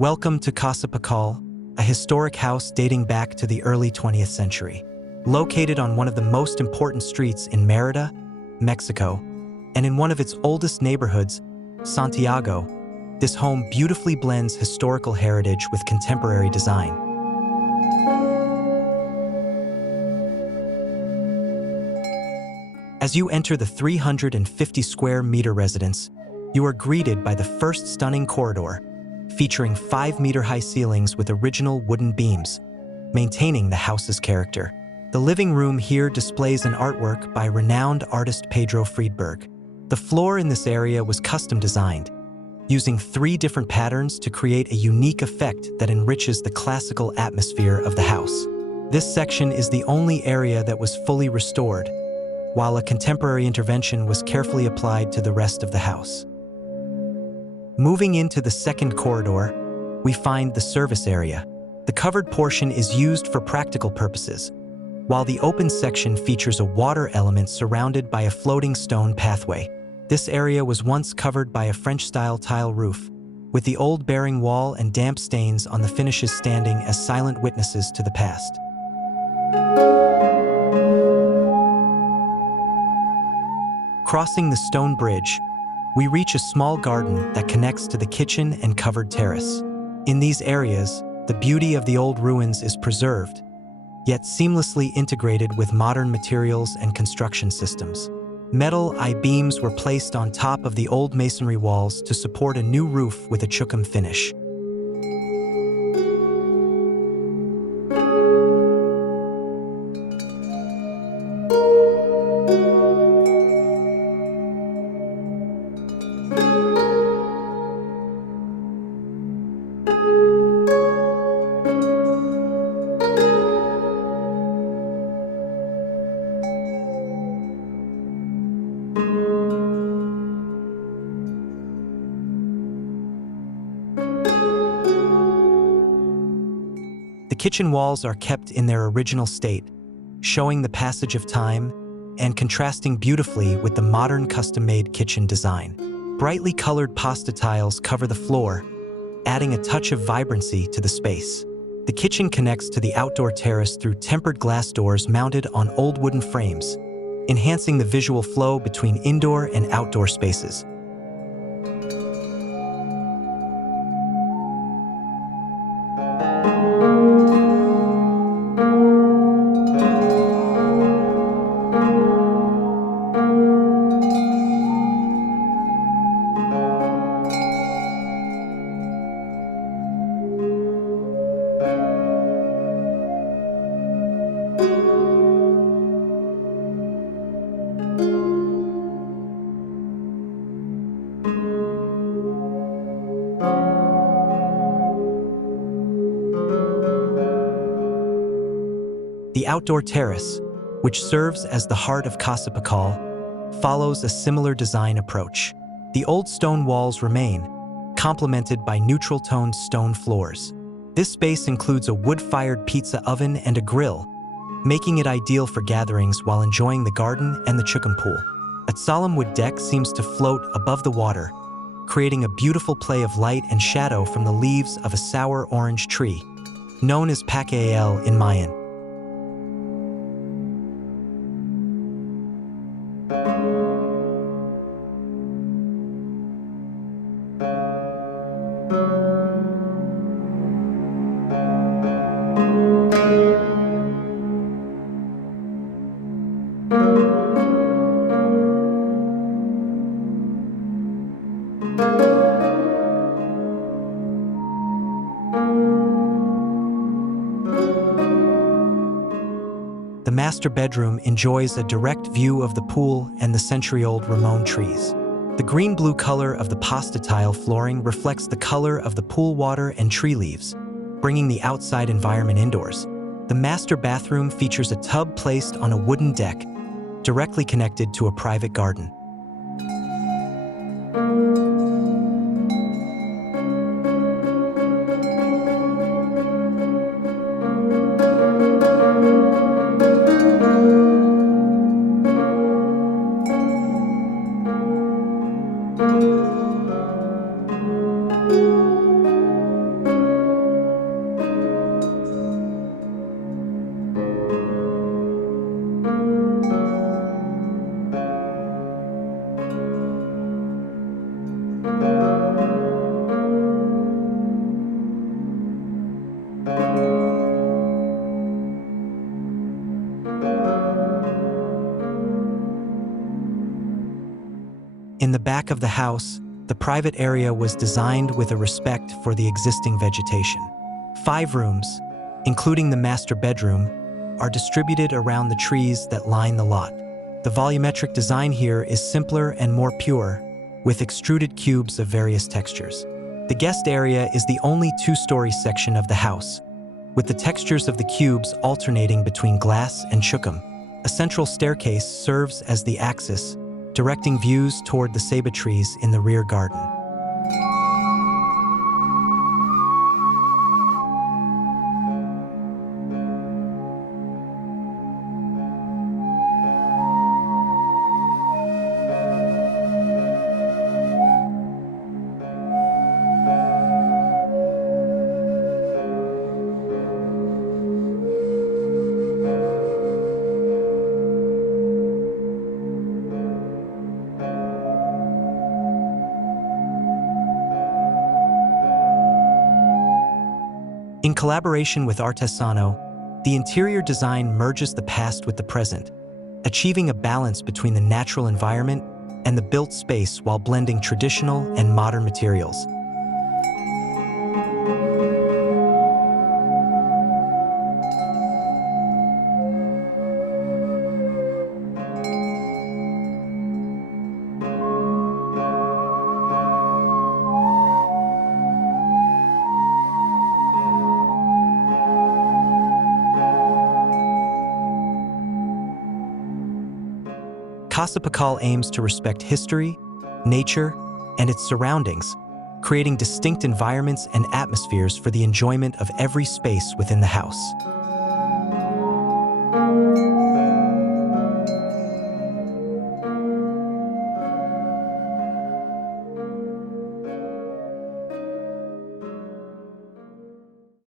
Welcome to Casa Pakaal, a historic house dating back to the early 20th century. Located on one of the most important streets in Mérida, Mexico, and in one of its oldest neighborhoods, Santiago, this home beautifully blends historical heritage with contemporary design. As you enter the 350 square meter residence, you are greeted by the first stunning corridor, featuring 5-meter-high ceilings with original wooden beams, maintaining the house's character. The living room here displays an artwork by renowned artist Pedro Friedeberg. The floor in this area was custom designed, using 3 different patterns to create a unique effect that enriches the classical atmosphere of the house. This section is the only area that was fully restored, while a contemporary intervention was carefully applied to the rest of the house. Moving into the second corridor, we find the service area. The covered portion is used for practical purposes, while the open section features a water element surrounded by a floating stone pathway. This area was once covered by a French-style tile roof, with the old bearing wall and damp stains on the finishes standing as silent witnesses to the past. Crossing the stone bridge, we reach a small garden that connects to the kitchen and covered terrace. In these areas, the beauty of the old ruins is preserved, yet seamlessly integrated with modern materials and construction systems. Metal I-beams were placed on top of the old masonry walls to support a new roof with a chukum finish. The kitchen walls are kept in their original state, showing the passage of time and contrasting beautifully with the modern custom-made kitchen design. Brightly colored pasta tiles cover the floor, adding a touch of vibrancy to the space. The kitchen connects to the outdoor terrace through tempered glass doors mounted on old wooden frames, enhancing the visual flow between indoor and outdoor spaces. The outdoor terrace, which serves as the heart of Casa Pakaal, follows a similar design approach. The old stone walls remain, complemented by neutral-toned stone floors. This space includes a wood-fired pizza oven and a grill, making it ideal for gatherings while enjoying the garden and the chukum pool. A tzalam wood deck seems to float above the water, creating a beautiful play of light and shadow from the leaves of a sour orange tree, known as Pakaal in Mayan. The master bedroom enjoys a direct view of the pool and the century-old Ramon trees. The green-blue color of the pasta tile flooring reflects the color of the pool water and tree leaves, bringing the outside environment indoors. The master bathroom features a tub placed on a wooden deck, directly connected to a private garden. In the back of the house, the private area was designed with a respect for the existing vegetation. 5 rooms, including the master bedroom, are distributed around the trees that line the lot. The volumetric design here is simpler and more pure, with extruded cubes of various textures. The guest area is the only 2-story section of the house, with the textures of the cubes alternating between glass and chukum. A central staircase serves as the axis, directing views toward the ceiba trees in the rear garden. In collaboration with Artesano, the interior design merges the past with the present, achieving a balance between the natural environment and the built space while blending traditional and modern materials. Casa Pakaal aims to respect history, nature, and its surroundings, creating distinct environments and atmospheres for the enjoyment of every space within the house.